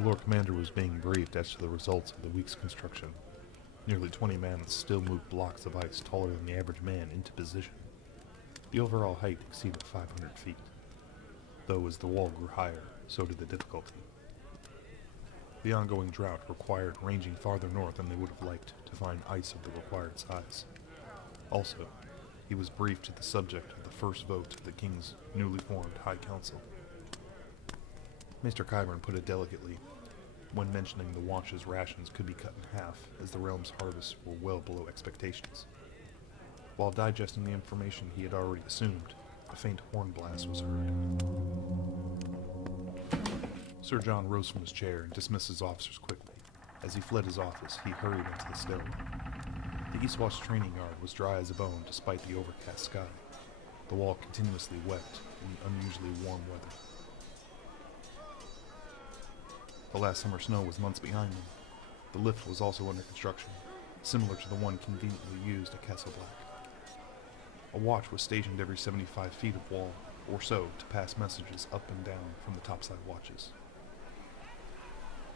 The Lord Commander was being briefed as to the results of the week's construction. Nearly 20 men still moved blocks of ice taller than the average man into position. The overall height exceeded 500 feet, though as the wall grew higher, so did the difficulty. The ongoing drought required ranging farther north than they would have liked to find ice of the required size. Also, he was briefed to the subject of the first vote of the King's newly formed High Council. Mr. Qyburn put it delicately, when mentioning the Watch's rations could be cut in half as the realm's harvests were well below expectations. While digesting the information he had already assumed, a faint horn blast was heard. Sir Jon rose from his chair and dismissed his officers quickly. As he fled his office, he hurried into the still. The Eastwatch training yard was dry as a bone despite the overcast sky, the wall continuously wet in unusually warm weather. The last summer snow was months behind them. The lift was also under construction, similar to the one conveniently used at Castle Black. A watch was stationed every 75 feet of wall, or so, to pass messages up and down from the topside watches.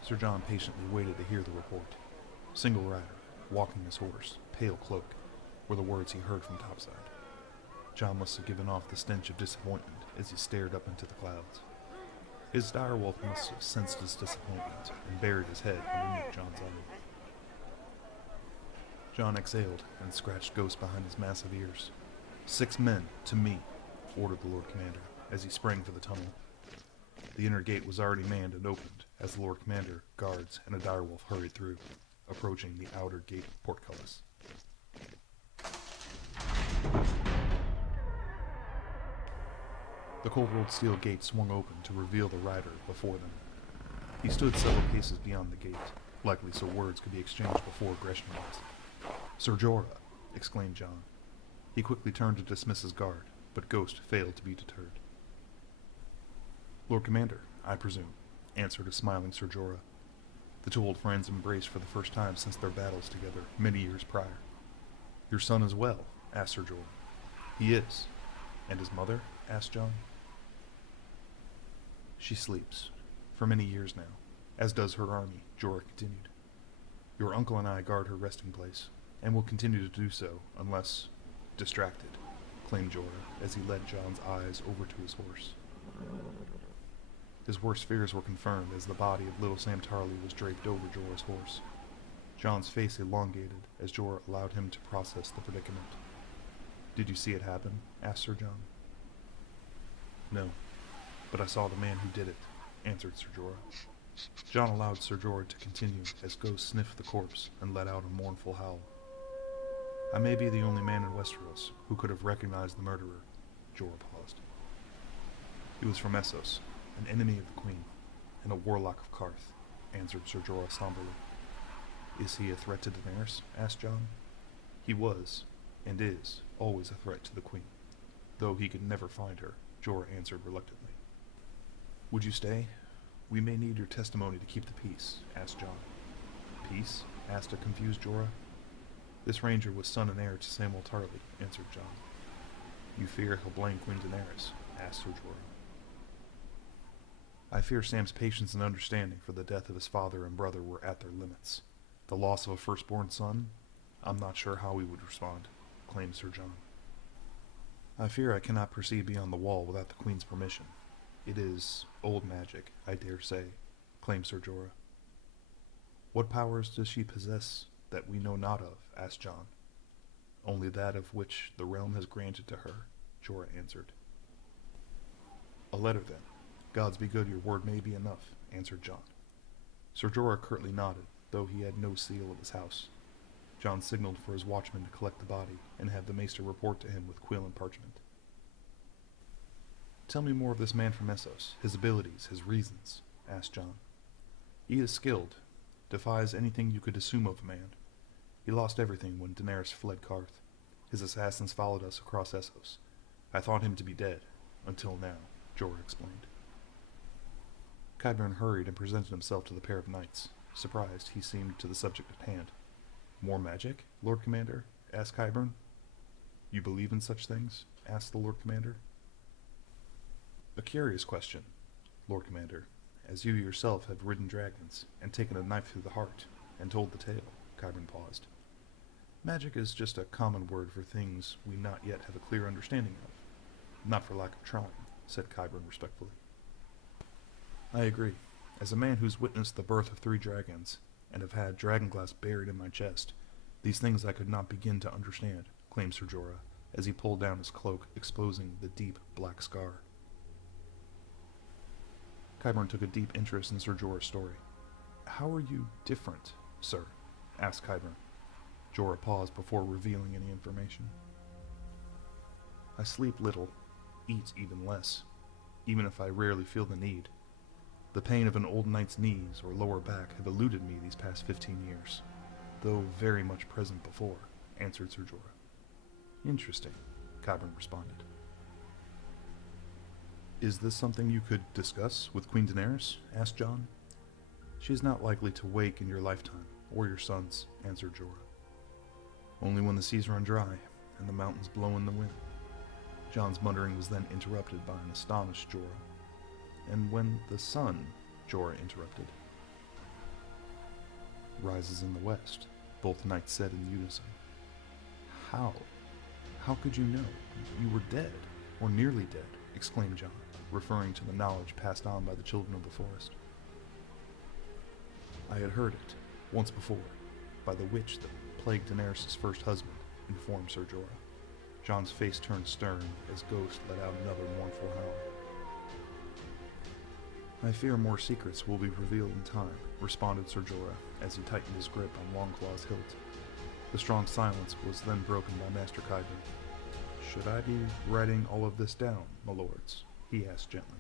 Sir Jon patiently waited to hear the report. Single rider, walking his horse, pale cloak, were the words he heard from topside. Jon must have given off the stench of disappointment as he stared up into the clouds. His direwolf must have sensed his disappointment and buried his head underneath Jon's arm. Jon exhaled and scratched Ghost behind his massive ears. 6 men, to me, ordered the Lord Commander, as he sprang for the tunnel. The inner gate was already manned and opened, as the Lord Commander, guards, and a direwolf hurried through, approaching the outer gate portcullis. The cold-rolled steel gate swung open to reveal the rider before them. He stood several paces beyond the gate, likely so words could be exchanged before aggression was. "Sir Jorah!" exclaimed Jon. He quickly turned to dismiss his guard, but Ghost failed to be deterred. "Lord Commander, I presume," answered a smiling Sir Jorah. The two old friends embraced for the first time since their battles together many years prior. "Your son is well?" asked Sir Jorah. "He is." "And his mother?" asked Jon. "She sleeps, for many years now, as does her army," Jorah continued. "Your uncle and I guard her resting place, and will continue to do so unless distracted," claimed Jorah as he led Jon's eyes over to his horse. His worst fears were confirmed as the body of little Sam Tarly was draped over Jorah's horse. Jon's face elongated as Jorah allowed him to process the predicament. "Did you see it happen?" asked Sir Jon. "No, but I saw the man who did it," answered Sir Jorah. Jon allowed Sir Jorah to continue as Ghost sniffed the corpse and let out a mournful howl. "I may be the only man in Westeros who could have recognized the murderer." Jorah paused. "He was from Essos, an enemy of the Queen, and a warlock of Qarth," answered Sir Jorah somberly. "Is he a threat to Daenerys?" asked Jon. "He was, and is, always a threat to the Queen, though he could never find her," Jorah answered reluctantly. "Would you stay? We may need your testimony to keep the peace," asked Jon. "Peace?" asked a confused Jorah. "This ranger was son and heir to Samwell Tarly," answered Jon. "You fear he'll blame Queen Daenerys?" asked Sir Jorah. "I fear Sam's patience and understanding for the death of his father and brother were at their limits. The loss of a firstborn son? I'm not sure how he would respond," claimed Sir Jon. "I fear I cannot proceed beyond the wall without the Queen's permission. It is old magic, I dare say," claimed Sir Jorah. "What powers does she possess that we know not of?" asked Jon. "Only that of which the realm has granted to her," Jorah answered. "A letter, then. Gods be good, your word may be enough," answered Jon. Sir Jorah curtly nodded, though he had no seal of his house. Jon signaled for his watchman to collect the body and have the maester report to him with quill and parchment. "Tell me more of this man from Essos, his abilities, his reasons," asked Jon. "He is skilled, defies anything you could assume of a man. He lost everything when Daenerys fled Qarth. His assassins followed us across Essos. I thought him to be dead, until now," Jorah explained. Qyburn hurried and presented himself to the pair of knights. Surprised, he seemed to the subject at hand. "More magic, Lord Commander?" asked Qyburn. "You believe in such things?" asked the Lord Commander. "A curious question, Lord Commander, as you yourself have ridden dragons, and taken a knife through the heart, and told the tale, Qyburn paused. Magic is just a common word for things we not yet have a clear understanding of. Not for lack of trying, said Qyburn respectfully. I agree. As a man who's witnessed the birth of 3 dragons, and have had dragonglass buried in my chest, these things I could not begin to understand, claimed Ser Jorah, as he pulled down his cloak, exposing the deep, black scar. Qyburn took a deep interest in Ser Jorah's story. How are you different, sir? Asked Qyburn. Jorah paused before revealing any information. I sleep little, eat even less, even if I rarely feel the need. The pain of an old knight's knees or lower back have eluded me these past 15 years, though very much present before, answered Ser Jorah. Interesting, Qyburn responded. Is this something you could discuss with Queen Daenerys? Asked Jon. She is not likely to wake in your lifetime, or your son's, answered Jorah. Only when the seas run dry, and the mountains blow in the wind. Jon's muttering was then interrupted by an astonished Jorah. And when the sun, Jorah interrupted. Rises in the west, both knights said in unison. How? How could you know? You were dead, or nearly dead, exclaimed Jon, referring to the knowledge passed on by the children of the forest. I had heard it, once before, by the witch that plagued Daenerys' first husband, informed Ser Jorah. Jon's face turned stern as Ghost let out another mournful howl. I fear more secrets will be revealed in time, responded Ser Jorah as he tightened his grip on Longclaw's hilt. The strong silence was then broken by Master Qyburn. Should I be writing all of this down, my lords? He asked gently.